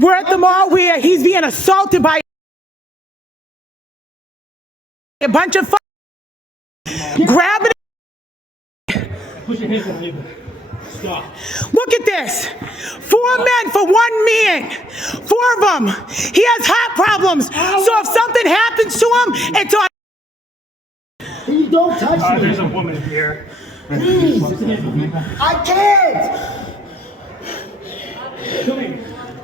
We're at the mall where he's being assaulted by a bunch of grabbing. Put your hands on me. Stop. Look at this. 4 men for 1 man. 4 of them. He has heart problems. So if something happens to him, it's on. Please don't touch me. There's a woman here. Please. I can't. Come here.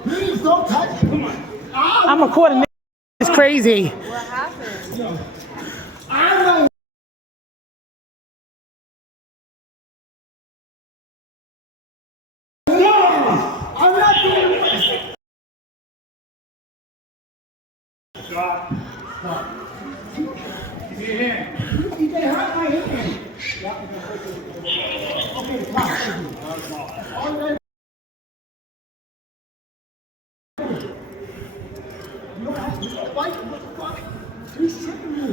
Please don't touch me. Come on. I'm recording this. It's crazy. What happened? I'm not. No! I'm not doing this. Stop. Stop. Give me your hand. You can hurt my hand. Okay, stop. All right. You don't have to fight. What the fuck? Please check me.